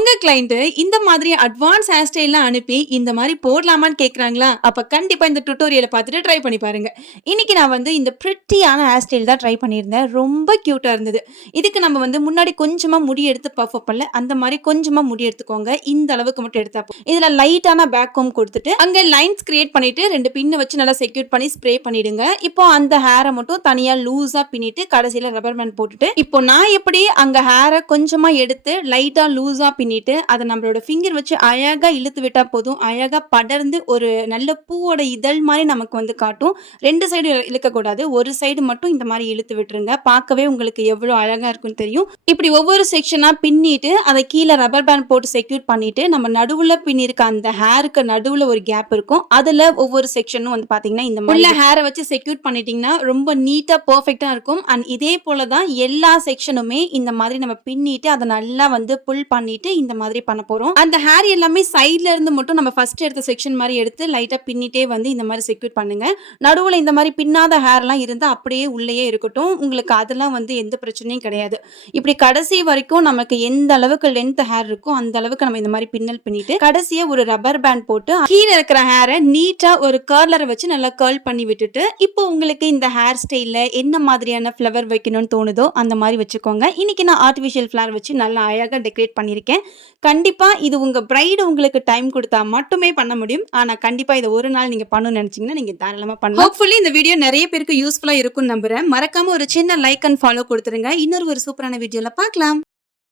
உங்க கிளைண்ட் இந்த மாதிரி அட்வான்ஸ் ஹேர் ஸ்டைல்லாம் அனுப்பி இந்த மாதிரி போடலாமான்னு கேக்குறாங்களா? அப்ப கண்டிப்பா இந்த டுட்டோரியலை பார்த்துட்டு ட்ரை பண்ணி பாருங்க. இன்னைக்கு நான் வந்து இந்த பிரிட்டியான ஹேர் ஸ்டைல் தான் ட்ரை பண்ணியிருந்தேன். ரொம்ப கியூட்டா இருந்தது. இதுக்கு நம்ம வந்து முன்னாடி கொஞ்சமா முடி எடுத்து பஃப் பண்ணல, அந்த மாதிரி கொஞ்சமா முடி எடுத்துக்கோங்க. இந்த அளவுக்கு மட்டும் எடுத்தா போதும். இதுல லைட்டான பேக் கோம் கொடுத்துட்டு அங்க லைன்ஸ் கிரியேட் பண்ணிட்டு 2 பின்ன வச்சு நல்லா செக்யூர் பண்ணி ஸ்ப்ரே பண்ணிடுங்க. இப்போ அந்த ஹேரை மட்டும் தனியா லூஸா பின்னிட்டு கடைசியில ரப்பர் பேண்ட் போட்டுட்டு இப்போ நான் எப்படி அங்க ஹேரை கொஞ்சமா எடுத்து லைட்டா லூஸா பின்னிட்டு அதை நம்மளோட ஃபிங்கர் வச்சு அழகா இழுத்து விட்டா போதும். அழகா படர்ந்து ஒரு நல்ல பூவோட இதழ் மாதிரி நமக்கு வந்து காட்டும். 2 சைடு இழுக்கக்கூடாது, ஒரு சைடு மட்டும் இந்த மாதிரி இழுத்து விட்டுருங்க. பார்க்கவே உங்களுக்கு எவ்வளவு அழகா இருக்குன்னு தெரியும். இப்படி ஒவ்வொரு செக்ஷனா பின்னிட்டு அதை கீழே ரப்பர் பேண்ட் போட்டு செக்யூர் பண்ணிட்டு நம்ம நடுவுல பின்னிருக்க அந்த ஹேருக்கு நடுவுல ஒரு கேப் இருக்கும். அதுல ஒவ்வொரு செக்ஷனும் வந்து பாத்தீங்கன்னா இந்த மாதிரி ஹேரை வச்சு செக்யூர் பண்ணிட்டீங்கன்னா ரொம்ப நீட்டா பெர்ஃபெக்ட்டா இருக்கும். அண்ட் இதே போலதான் எல்லா செக்ஷனுமே இந்த மாதிரி நம்ம பின்னிட்டு அதை நல்லா வந்து புல் பண்ணிட்டு இந்த மாதிரி பண்ண போறோம். அந்த ஹேர் எல்லாமே சைடுல இருந்து மட்டும் நம்ம ஃபர்ஸ்ட் எடுத்த செக்ஷன் மாதிரி எடுத்து லைட்டா பின்னிட்டே வந்து இந்த மாதிரி செக்யூர் பண்ணுங்க. நடுவுல இந்த மாதிரி பின்னாத ஹேர்லாம் இருந்தா அப்படியே உள்ளேயே இருக்கட்டும். உங்களுக்கு அதெல்லாம் வந்து எந்த பிரச்சனையும் கிடையாது. இப்படி கடைசி வரைக்கும் நமக்கு எந்த அளவுக்கு லென்த் ஹேர் இருக்கோ அந்த அளவுக்கு நம்ம இந்த மாதிரி பின்னல் பண்ணிட்டு கடைசியா ஒரு ரப்பர் பேண்ட் போட்டு கீழே இருக்கிற ஹேரை நீட்டா ஒரு கர்லரை வச்சு நல்லா கர்ல் பண்ணி விட்டுட்டு இப்போ உங்களுக்கு இந்த ஹேர் ஸ்டைல்ல என்ன மாதிரியான ஃப்ளவர் வைக்கணும்னு தோணுதோ அந்த மாதிரி வச்சுக்கோங்க. இன்னைக்கு நான் ஆர்டிஃபிஷியல் ஃப்ளவர் வச்சு நல்லா அழகா டெக்கரேட் பண்ணியிருக்கேன். கண்டிப்பா இது உங்க பிரைடு உங்களுக்கு டைம் கொடுத்தா மட்டுமே பண்ண முடியும். ஆனா கண்டிப்பா இதை ஒரு நாள் நீங்க பண்ணணும்னு நினைச்சீங்கன்னா நீங்க தாராளமா பண்ணலாம். ஹோப்ஃபுல்லி இந்த வீடியோ நிறைய பேருக்கு யூஸ்ஃபுல்லா இருக்கும்னு நம்புறேன். மறக்காம ஒரு சின்ன லைக் அண்ட் ஃபாலோ கொடுத்துருங்க. இன்னொரு சூப்பரான வீடியோல பார்க்கலாம்.